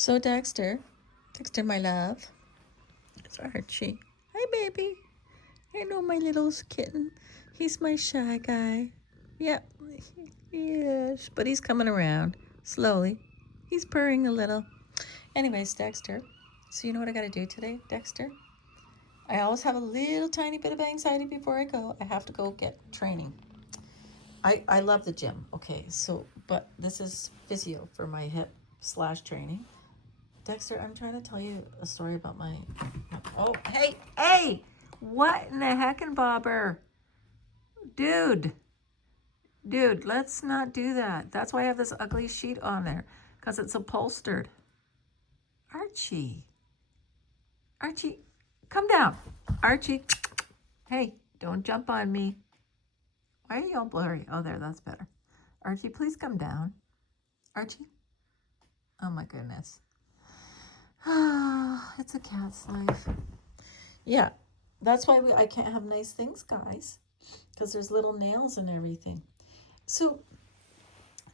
So Dexter, my love, it's Archie. Hi, baby. Hello, my little kitten. He's my shy guy. Yep, he is, but he's coming around slowly. He's purring a little. Anyways, Dexter, so you know what I got to do today, Dexter? I always have a little tiny bit of anxiety before I go. I have to go get training. I love the gym, okay, so, but this is physio for my hip / training. Dexter, I'm trying to tell you a story about oh, hey! What in the heck and bobber? Dude, let's not do that. That's why I have this ugly sheet on there, because it's upholstered. Archie, come down. Archie, hey, don't jump on me. Why are you all blurry? Oh, there, that's better. Archie, please come down. Archie? Oh my goodness. Ah, it's a cat's life. Yeah, that's why I can't have nice things, guys, because there's little nails and everything. So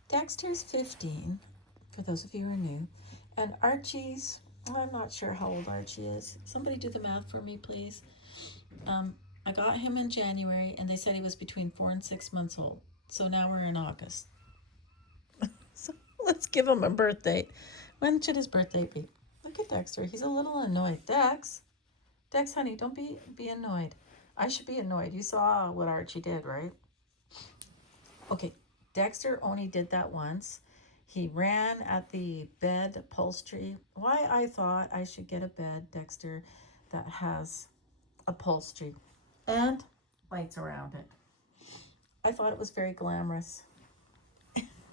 Dexter's 15, for those of you who are new, and Archie's, I'm not sure how old Archie is. Somebody do the math for me, please. I got him in January, and they said he was between 4 and 6 months old. So now we're in August. So let's give him a birth date. When should his birthday be? Look at Dexter. He's a little annoyed. Dex, honey, don't be annoyed. I should be annoyed. You saw what Archie did, right? Okay, Dexter only did that once. He ran at the bed upholstery. Why I thought I should get a bed, Dexter, that has upholstery and lights around it. I thought it was very glamorous.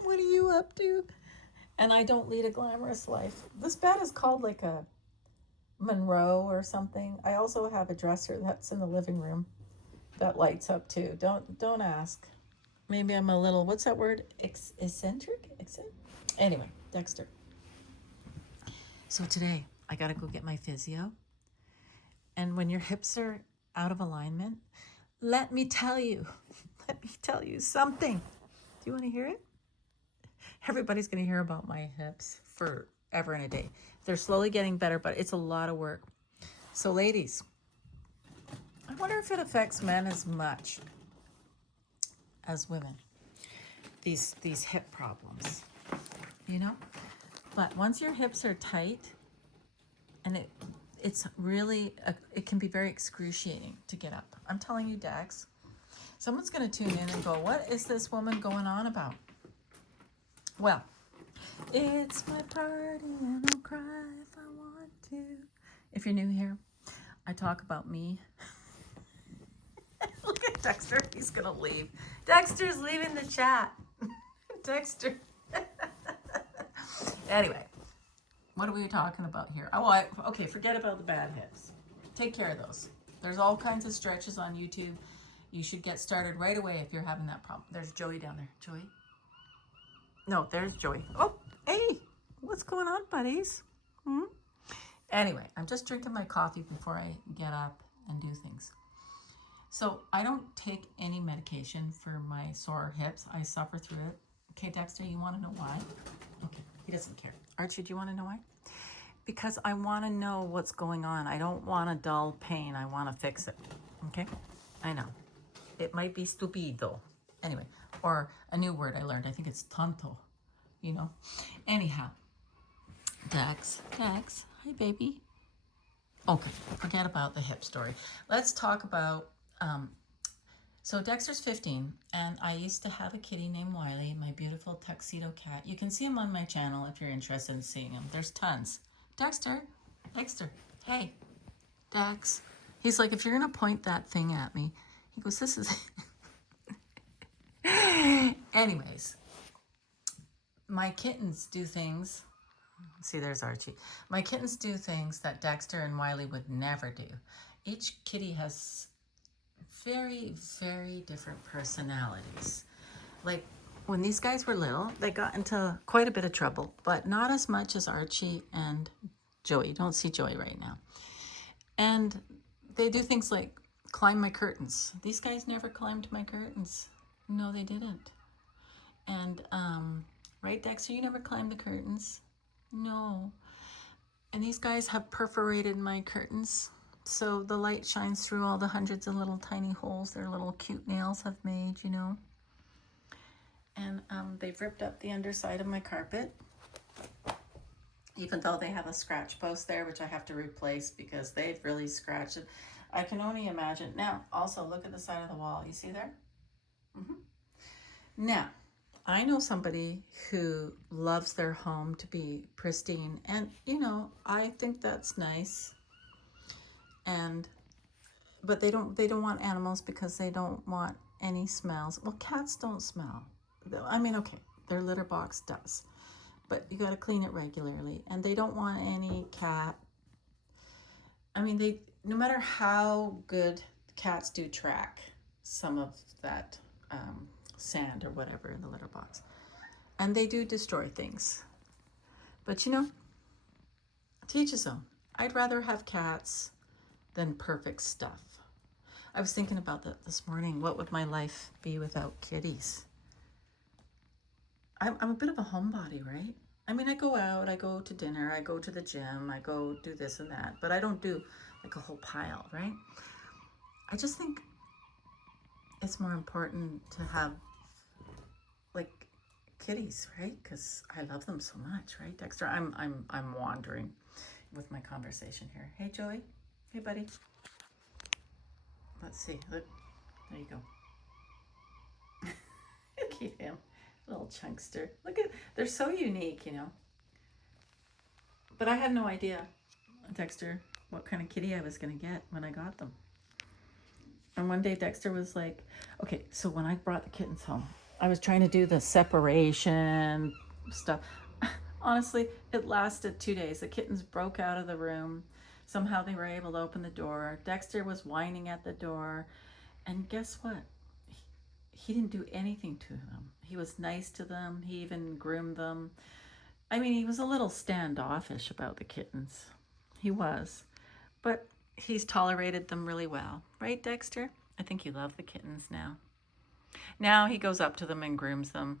What are you up to? And I don't lead a glamorous life. This bed is called like a Monroe or something. I also have a dresser that's in the living room that lights up too. Don't ask. Maybe I'm a little, what's that word? Eccentric? Anyway, Dexter. So today I got to go get my physio. And when your hips are out of alignment, let me tell you something. Do you want to hear it? Everybody's going to hear about my hips forever and a day. They're slowly getting better, but it's a lot of work. So ladies, I wonder if it affects men as much as women. These hip problems, you know? But once your hips are tight, and it's really, it can be very excruciating to get up. I'm telling you, Dax, someone's going to tune in and go, what is this woman going on about? Well, it's my party and I'll cry if I want to. If you're new here, I talk about me. Look at Dexter, he's going to leave. Dexter's leaving the chat. Dexter. Anyway, what are we talking about here? Oh, okay, forget about the bad hips. Take care of those. There's all kinds of stretches on YouTube. You should get started right away if you're having that problem. There's Joey down there. Joey? No, there's Joey. Oh, hey, what's going on, buddies? Anyway, I'm just drinking my coffee before I get up and do things. So I don't take any medication for my sore hips. I suffer through it. Okay, Dexter, you want to know why? Okay, he doesn't care. Archie, do you want to know why? Because I want to know what's going on. I don't want a dull pain. I want to fix it. Okay? I know. It might be stupido. Anyway, or a new word I learned. I think it's tonto. You know? Anyhow. Dex. Hi, baby. Okay, forget about the hip story. Let's talk about, so Dexter's 15, and I used to have a kitty named Wiley, my beautiful tuxedo cat. You can see him on my channel if you're interested in seeing him. There's tons. Dexter, hey, Dex. He's like, if you're going to point that thing at me, he goes, this is... Anyways, my kittens do things... See, there's Archie. My kittens do things that Dexter and Wiley would never do. Each kitty has very, very different personalities. Like, when these guys were little, they got into quite a bit of trouble, but not as much as Archie and Joey. You don't see Joey right now. And they do things like climb my curtains. These guys never climbed my curtains. No, they didn't. And, right, Dexter, you never climbed the curtains? No. And these guys have perforated my curtains, so the light shines through all the hundreds of little tiny holes their little cute nails have made, you know. And they've ripped up the underside of my carpet, even though they have a scratch post there, which I have to replace because they've really scratched it. I can only imagine. Now, also look at the side of the wall. You see there? Now, I know somebody who loves their home to be pristine, and you know, I think that's nice. And but they don't want animals because they don't want any smells. Well, cats don't smell. I mean, okay, their litter box does, but you got to clean it regularly. And they don't want any cat. I mean, they, no matter how good cats do track some of that sand or whatever in the litter box, and they do destroy things. But you know, to each his own. I'd rather have cats than perfect stuff. I was thinking about that this morning. What would my life be without kitties? I'm a bit of a homebody, right? I mean, I go out, I go to dinner, I go to the gym, I go do this and that, but I don't do like a whole pile, right? I just think it's more important to have like kitties, right? Because I love them so much, right, Dexter? I'm wandering with my conversation here. Hey, Joey. Hey, buddy. Let's see. Look, there you go. Look at him, little chunkster. Look at, they're so unique, you know. But I had no idea, Dexter, what kind of kitty I was going to get when I got them. And one day Dexter was like, okay, so when I brought the kittens home, I was trying to do the separation stuff. Honestly, it lasted 2 days. The kittens broke out of the room. Somehow they were able to open the door. Dexter was whining at the door. And guess what? He didn't do anything to them. He was nice to them. He even groomed them. I mean, he was a little standoffish about the kittens. He was. But he's tolerated them really well. Right, Dexter? I think you love the kittens now. Now he goes up to them and grooms them.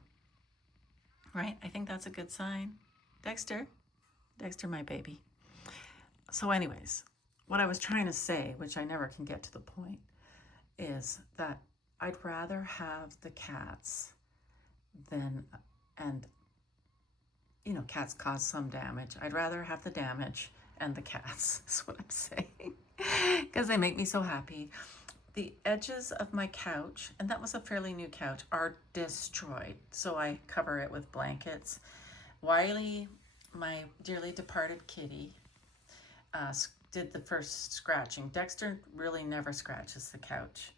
Right? I think that's a good sign. Dexter? Dexter, my baby. So anyways, what I was trying to say, which I never can get to the point, is that I'd rather have the cats than, and you know, cats cause some damage. I'd rather have the damage and the cats, is what I'm saying, because they make me so happy. The edges of my couch, and that was a fairly new couch, are destroyed. So I cover it with blankets. Wiley, my dearly departed kitty, did the first scratching. Dexter really never scratches the couch,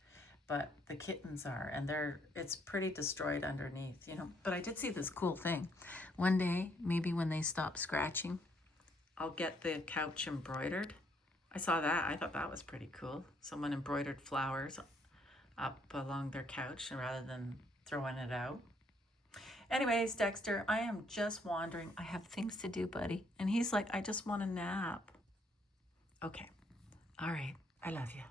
but the kittens are, and it's pretty destroyed underneath, you know. But I did see this cool thing. One day, maybe when they stop scratching, I'll get the couch embroidered. I saw that. I thought that was pretty cool. Someone embroidered flowers up along their couch rather than throwing it out. Anyways, Dexter, I am just wandering. I have things to do, buddy. And he's like, I just want a nap. Okay. All right. I love you.